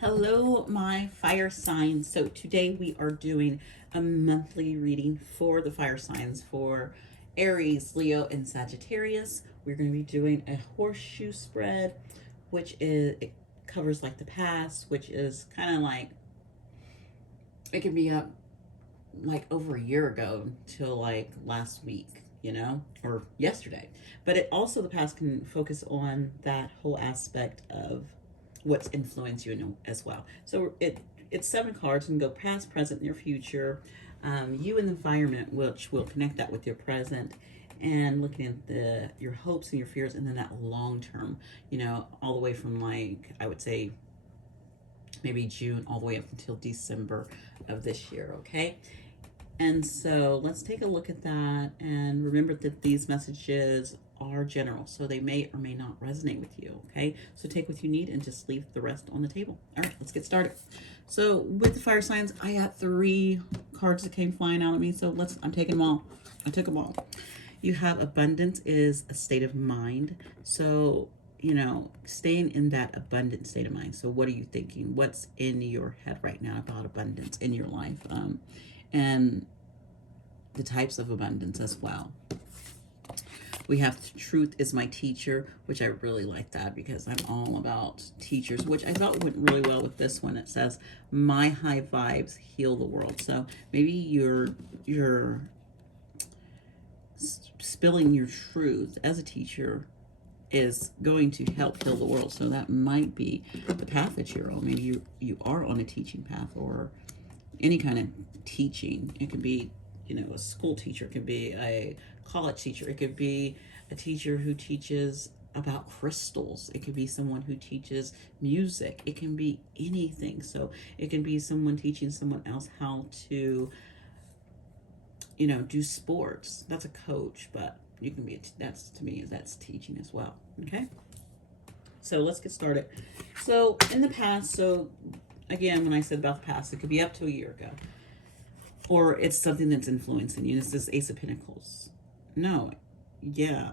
Hello, my fire signs. So today we are doing a monthly reading for the fire signs for Aries, Leo, and Sagittarius. We're going to be doing a horseshoe spread, which is it covers like the past, which is kind of like it can be up like over a year ago till like last week, or yesterday. But it also the past can focus on that whole aspect of what's influenced you as well. So it's 7 cards and go past, present, near future. You and the environment, which will connect that with your present, and looking at your hopes and your fears, and then that long term, all the way from like I would say maybe June all the way up until December of this year. Okay. And so let's take a look at that and remember that these messages are general, so they may or may not resonate with you, okay? So take what you need and just leave the rest on the table. All right, let's get started. So with the fire signs, I got 3 cards that came flying out at me, so I'm taking them all. I took them all. You have abundance is a state of mind. So, staying in that abundant state of mind. So what are you thinking? What's in your head right now about abundance in your life? And the types of abundance as well. We have truth is my teacher, which I really like that because I'm all about teachers, which I thought went really well with this one. It says, my high vibes heal the world. So maybe you're spilling your truth as a teacher is going to help heal the world. So that might be the path that you're on. Maybe you are on a teaching path or any kind of teaching. It could be, a school teacher, it could be a college teacher, it could be a teacher who teaches about crystals, it could be someone who teaches music, it can be anything. So it can be someone teaching someone else how to, do sports. That's a coach, but you can be, that's to me, that's teaching as well. Okay. So let's get started. So in the past, so again, when I said about the past, it could be up to a year ago. Or it's something that's influencing you. This is Ace of Pentacles. No. Yeah.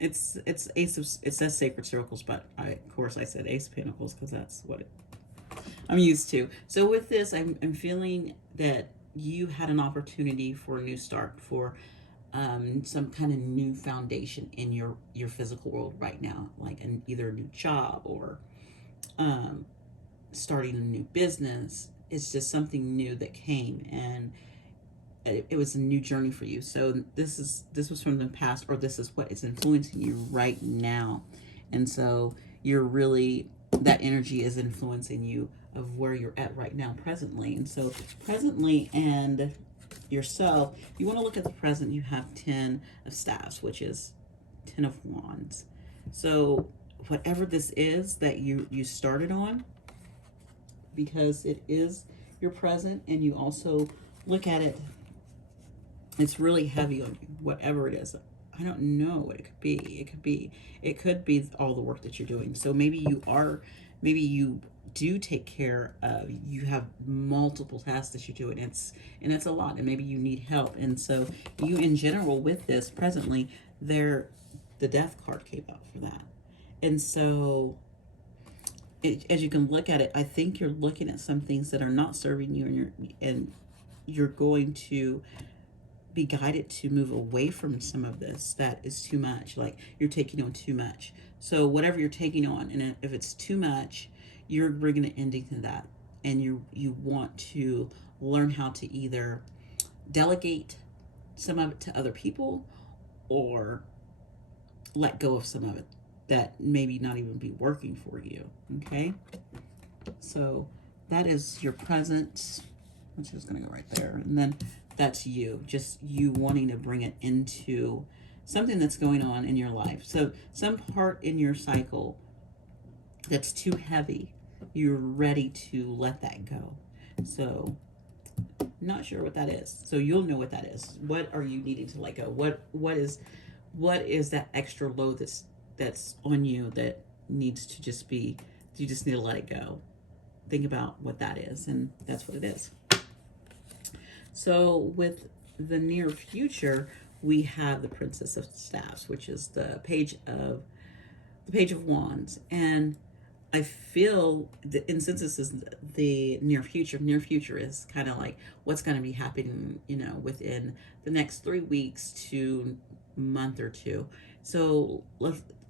It's Ace of, it says Sacred Circles, but of course I said Ace of Pentacles because that's what I'm used to. So with this, I'm feeling that you had an opportunity for a new start, for some kind of new foundation in your physical world right now, like either a new job or starting a new business. It's just something new that came, and it was a new journey for you. So this was from the past, or this is what is influencing you right now. And so you're really, that energy is influencing you of where you're at right now presently. And so presently and yourself, you want to look at the present. You have 10 of staffs, which is 10 of wands. So whatever this is that you started on, because it is your present, and you also look at it, it's really heavy on you, whatever it is. I don't know what it could be all the work that you're doing. So maybe you do take care of, you have multiple tasks that you do, and it's a lot, and maybe you need help. And so you in general with this presently, the death card came out for that. And so as you can look at it, I think you're looking at some things that are not serving you, and you're going to be guided to move away from some of this that is too much. Like you're taking on too much. So whatever you're taking on, and if it's too much, you're bringing an ending to that, and you want to learn how to either delegate some of it to other people or let go of some of it that maybe not even be working for you. Okay, so that is your present. I'm just gonna go right there, and then that's just you wanting to bring it into something that's going on in your life. So some part in your cycle that's too heavy, you're ready to let that go. So not sure what that is, so you'll know what that is. What are you needing to let go? What is that extra load that's on you that needs to just be, you just need to let it go. Think about what that is, and that's what it is. So with the near future, we have the Princess of Staffs, which is the page of wands. And I feel the, and since this is the near future is kind of like what's going to be happening, you know, within the next 3 weeks to month or two. So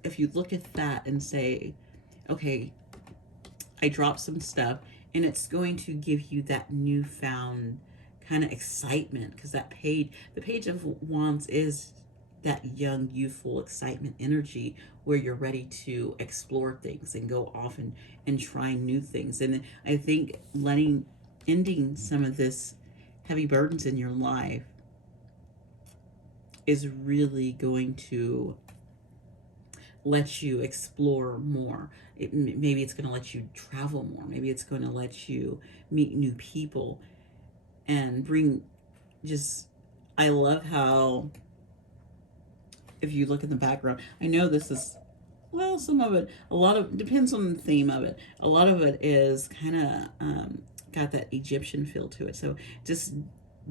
if you look at that and say, okay, I dropped some stuff, and it's going to give you that newfound kind of excitement, because that page, the Page of Wands, is that young, youthful excitement energy where you're ready to explore things and go off and try new things. And I think ending some of this heavy burdens in your life is really going to let you explore more. Maybe it's going to let you travel more. Maybe it's going to let you meet new people and bring just, I love how, if you look in the background, I know this is, well, some of it, a lot of, depends on the theme of it. A lot of it is kind of got that Egyptian feel to it. So just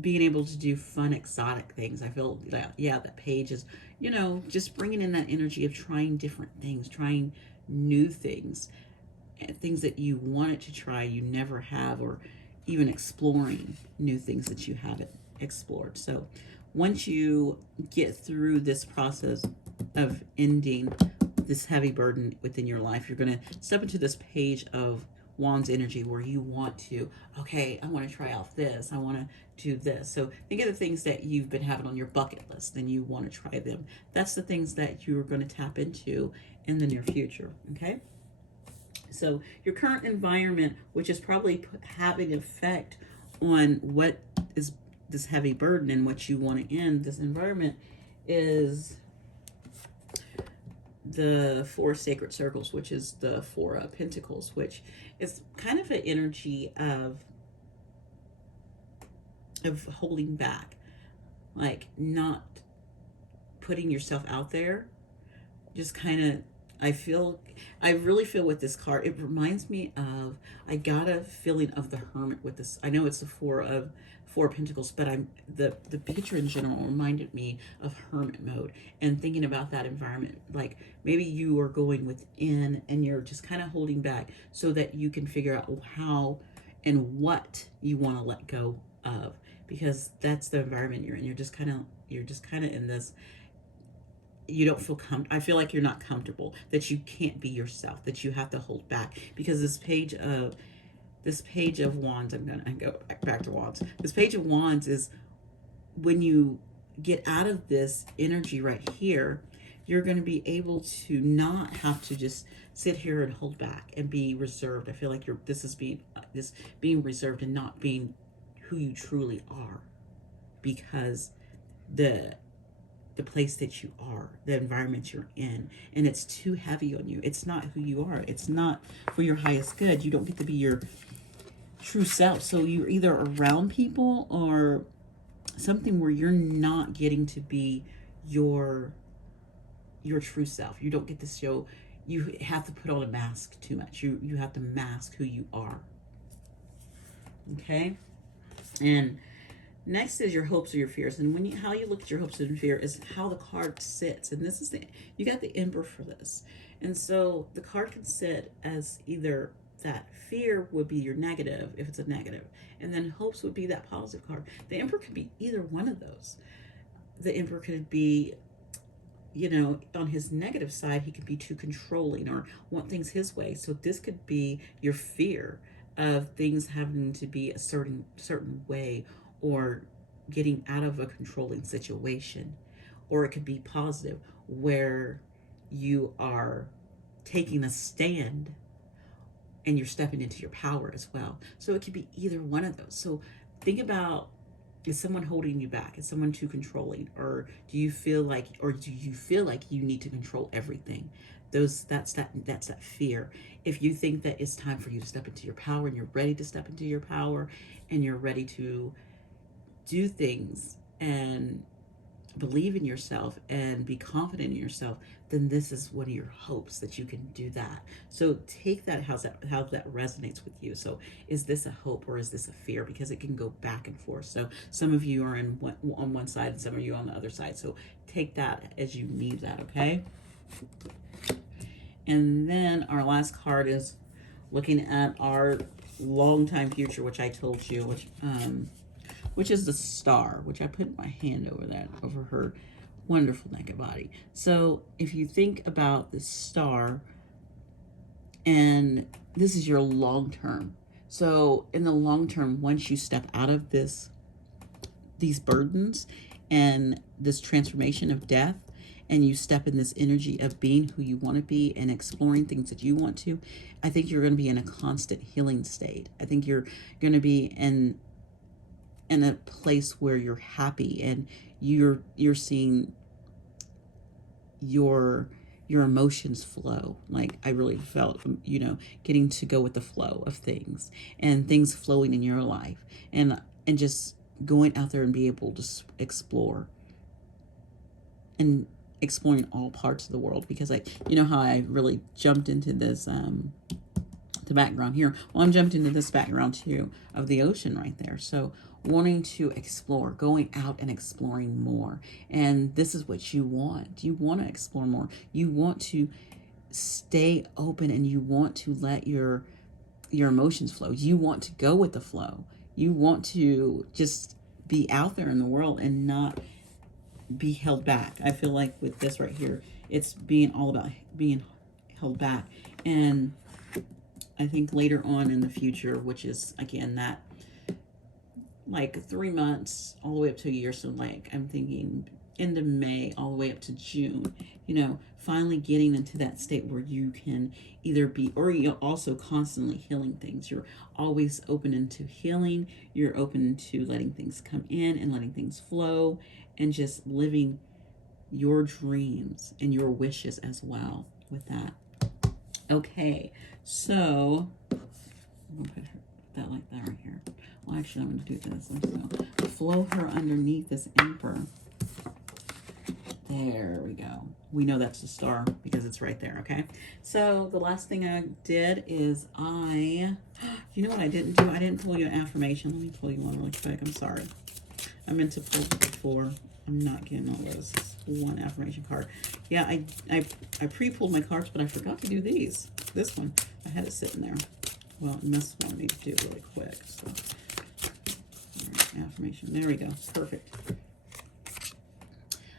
being able to do fun, exotic things. I feel that, yeah, that page is, you know, just bringing in that energy of trying different things, trying new things, things that you wanted to try, you never have, or even exploring new things that you haven't explored. So once you get through this process of ending this heavy burden within your life, you're going to step into this Page of Wands energy where you want to, okay, I want to try out this, I want to do this. So think of the things that you've been having on your bucket list and you want to try them. That's the things that you're going to tap into in the near future. Okay, so your current environment, which is probably having an effect on what is this heavy burden and what you want to end this environment, is the Four Sacred Circles, which is the Four of Pentacles, which is kind of an energy of holding back, like not putting yourself out there, just kind of, I really feel with this card, it reminds me of, I got a feeling of the Hermit with this. I know it's the Four Pentacles, but the picture in general reminded me of Hermit mode, and thinking about that environment, like maybe you are going within and you're just kind of holding back so that you can figure out how and what you want to let go of, because that's the environment you're in. You're just kind of in this, you don't feel I feel like you're not comfortable, that you can't be yourself, that you have to hold back, because this Page of Wands, I'm gonna go back to Wands. This Page of Wands is when you get out of this energy right here, you're going to be able to not have to just sit here and hold back and be reserved. I feel like this is being reserved and not being who you truly are, because the place that you are, the environment you're in, and it's too heavy on you. It's not who you are. It's not for your highest good. You don't get to be your true self. So you're either around people or something where you're not getting to be your true self. You don't get to show, you have to put on a mask too much. You have to mask who you are. Okay? And next is your hopes or your fears. And how you look at your hopes and fear is how the card sits. And this is you got the Emperor for this. And so the card can sit as either that fear would be your negative, if it's a negative, and then hopes would be that positive card. The Emperor could be either one of those. The Emperor could be, you know, on his negative side, he could be too controlling or want things his way. So this could be your fear of things having to be a certain way, or getting out of a controlling situation. Or it could be positive, where you are taking a stand and you're stepping into your power as well. So it could be either one of those. So think about, is someone holding you back? Is someone too controlling? Or do you feel like you need to control everything? That's that fear. If you think that it's time for you to step into your power, and you're ready to step into your power, and you're ready to do things and believe in yourself and be confident in yourself, then this is one of your hopes, that you can do that. So take that, how that resonates with you. So is this a hope or is this a fear? Because it can go back and forth. So some of you are on one side and some of you on the other side. So take that as you need that, okay? And then our last card is looking at our long time future, which I told you, which is the star, which I put my hand over that, over her wonderful naked body. So if you think about the star, and this is your long term. So in the long term, once you step out of these burdens and this transformation of death, and you step in this energy of being who you want to be and exploring things that you want to, I think you're going to be in a constant healing state. I think you're going to be in a place where you're happy, and you're seeing your emotions flow. Like I really felt, getting to go with the flow of things, and things flowing in your life, and just going out there and be able to explore, and exploring all parts of the world. Because how I really jumped into this, the background here. Well, I'm jumped into this background too of the ocean right there. So wanting to explore, going out and exploring more. And this is what you want. You want to explore more. You want to stay open, and you want to let your emotions flow. You want to go with the flow. You want to just be out there in the world and not be held back. I feel like with this right here, it's being all about being held back. And I think later on in the future, which is again that like 3 months all the way up to a year, so like I'm thinking end of May all the way up to June, finally getting into that state where you can either be, or you're also constantly healing things. You're always open into healing. You're open to letting things come in and letting things flow, and just living your dreams and your wishes as well with that. Okay, so I'm gonna put that like that right here. Well, actually, I'm gonna do this. I'm just gonna flow her underneath this Emperor. There we go. We know that's the star because it's right there, okay? So the last thing I did is you know what I didn't do? I didn't pull you an affirmation. Let me pull you one really quick. I'm sorry. I meant to pull before. I'm not getting all those. One affirmation card. Yeah, I pre-pulled my cards, but I forgot to do these. This one, I had it sitting there. Well, and this one I need to do really quick. So, all right, affirmation. There we go. Perfect.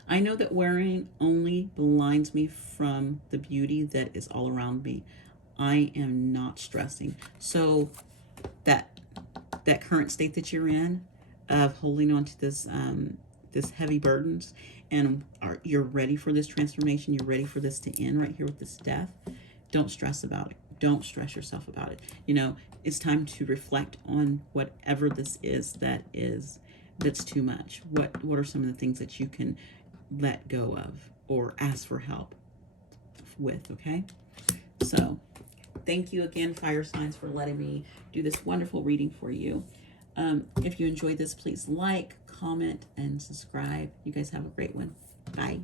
I know that worrying only blinds me from the beauty that is all around me. I am not stressing. So that current state that you're in of holding on to this heavy burdens, and you're ready for this transformation, you're ready for this to end right here with this death, don't stress about it. Don't stress yourself about it. It's time to reflect on whatever this is that's too much. What are some of the things that you can let go of or ask for help with, okay? So thank you again, fire signs, for letting me do this wonderful reading for you. If you enjoyed this, please like, comment, and subscribe. You guys have a great one. Bye.